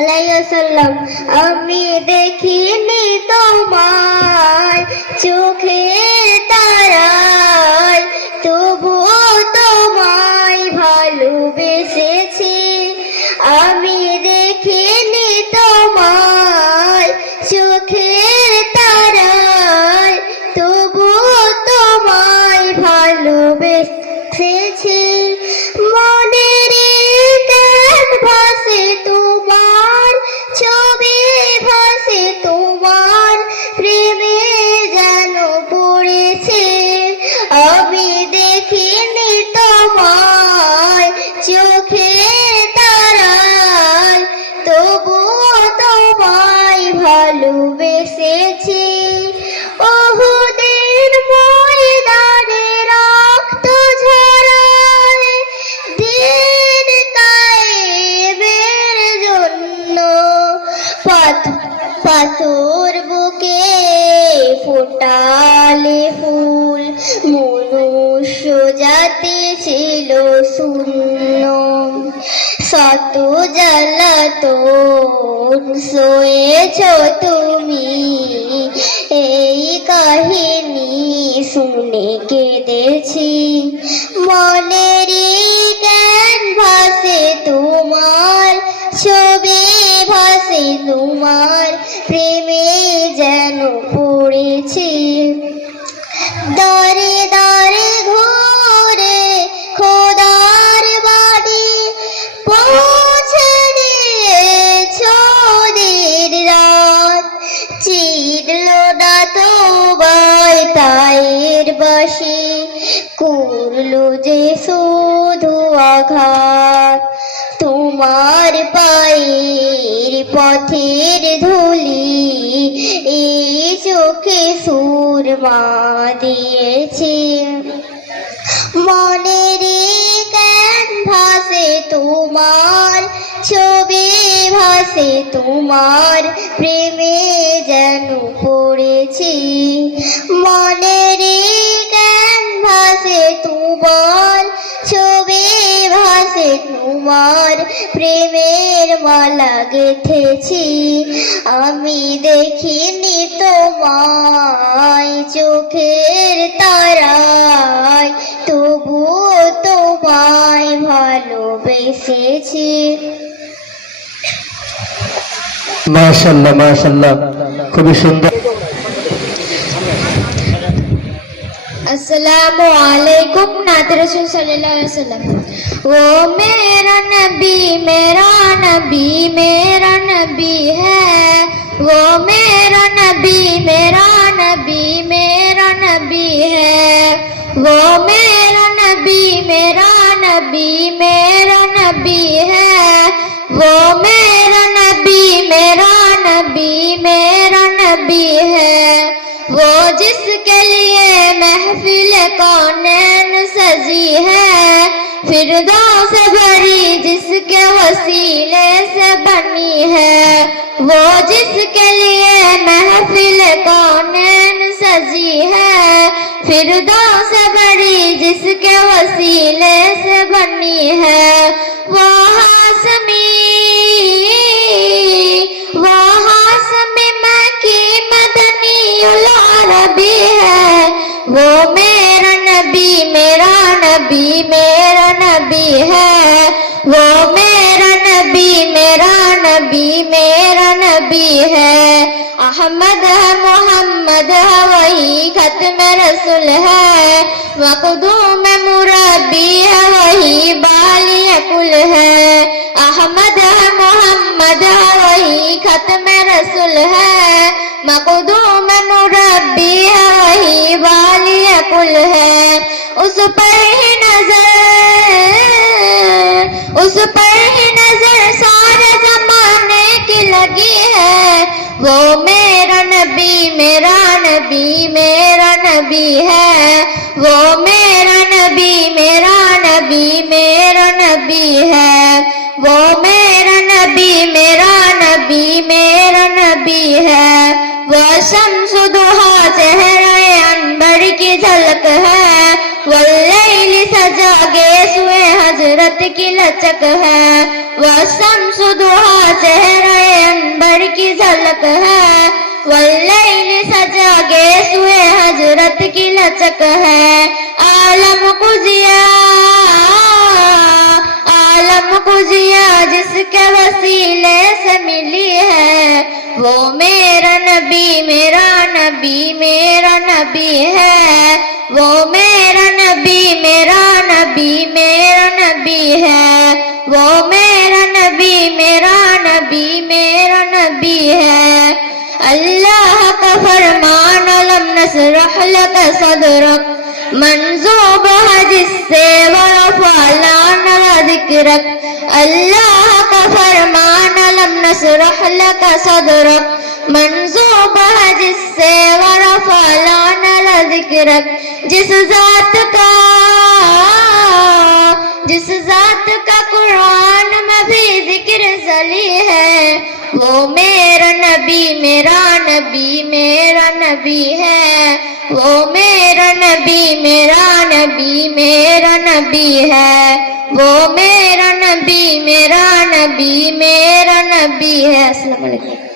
আলাইসাল্লাম আমি দেখিনি তোমায় চোখের তারায়, তবুও তোমায় ভালোবেসেছি। আমি দেখিনি তোমায় চোখের তারায়, তবুও তোমায় ভালোবেসেছি। মনের ভাসে তোমার ছবি, ভাসে তোমার প্রেমে যেন পড়েছে। আমি দেখিনি তোমায় চোখের তারায়, তবুও তোমায় ভালোবেসেছি। ওহুদের ময়দানে রক্ত ঝরায় দিন কায়েমের জন্য, পাথর বুকে ফোটালে ফুল, মনুষ্য জাতি ছিল শূন্য। শত জ্বালাতন সয়েছ তুমি, এই কাহিনী শুনে কেঁদেছি। মনের জ্ঞান ভাসে তোমার ছবি, ভাসে তোমার প্রেমে যেন পড়েছি। দরে দরে ঘুরে খোদার বাড়ি পৌঁছে দিয়েছ দের রাত, চিনল না তোমায় তাইর বাসি, করলো যে শুধু আঘাত। তোমার পায়ের পথের ধুলি এই চোখে সুরমা দিয়েছে। মনের জ্ঞান ভাসে তোমার ছবি, ভাসে তোমার প্রেমে যেন পড়েছি। মনের জ্ঞান ভাসে তোমার ছবি, ভাসে তোমার প্রেমের মালা গেঁথেছি। আমি দেখিনি তোমায় চোখের তারায়, তবুও তোমায় ভালোবেসেছি। মাশাআল্লাহ মাশাআল্লাহ, খুবই সুন্দর। अस्सलामु अलैकुम नात रसूल सल्लल्लाहु अलैहि वसल्लम। वो मेरा नबी मेरा नबी मेरा नबी है, वो मेरा नबी मेरा नबी मेरा नबी है, वो मेरा नबी मेरा नबी मेरा नबी है, वो मेरा नबी मेरा नबी मेरा नबी है। वो जिसके लिए महफिल कौनैन सजी है, फिरदौस से भरी जिसके वसीले से बनी है। वो जिसके लिए महफिल कौनैन सजी है, फिरदौस से भरी जिसके वसीले से बनी है। वो हासमी मकी मदनी उल अरबी है, वो मेरा नबी मेरा नबी मेरा नबी है, वो मेरा नबी मेरा नबी मेरा नबी है। अहमद है मोहम्मद है वही खत्म रसूल है, मखदूम मुरब्बी है वही बाली कुल है। अहमद है मोहम्मद है वही खत्म रसूल है, मखदूम मुरब्बी है वही बाली कुल है। उस पर ही नजर सारे जमाने की लगी है। वो मेरा नबी मेरा नबी मेरा नबी है, वो मेरा नबी मेरा नबी मेरा नबी है, वो मेरा नबी मेरा नबी मेरा नबी है। वो शम्स दुहा चेहरे अनबर की झलक है, वल्लैल सजा गेसुए हजरत की लचक है, वह शम्स दुहा चेहरे अनबर की झलक है, वल्लैल सजा गेसुए हजरत की लचक है, आलम कुजिया जिसके वसीले से मिली है, वो मेरा नबी मेरा नबी मेरा नबी है, वो मेरा नबी मेरा नबी मेरा नबी है, वो मेरा नबी मेरा नबी मेरा नबी है। अल्लाह का फरमान अलम नशरह लक सदरक, मंजूब है जिससे वरफ़अना ज़िक्रक। अल्लाह का फरमान अलम नशरह लक सदरक, मंजूब है जिससे वरफ़अना ज़िक्रक। जिस ज़ात का कुरान में भी जिक्र चली है, वो मेरा नबी मेरा नबी मेरा नबी है, वो मेरा नबी मेरा नबी मेरा नबी है, वो मेरा नबी मेरा नबी मेरा नबी है। अस्सलाम वालेकुम।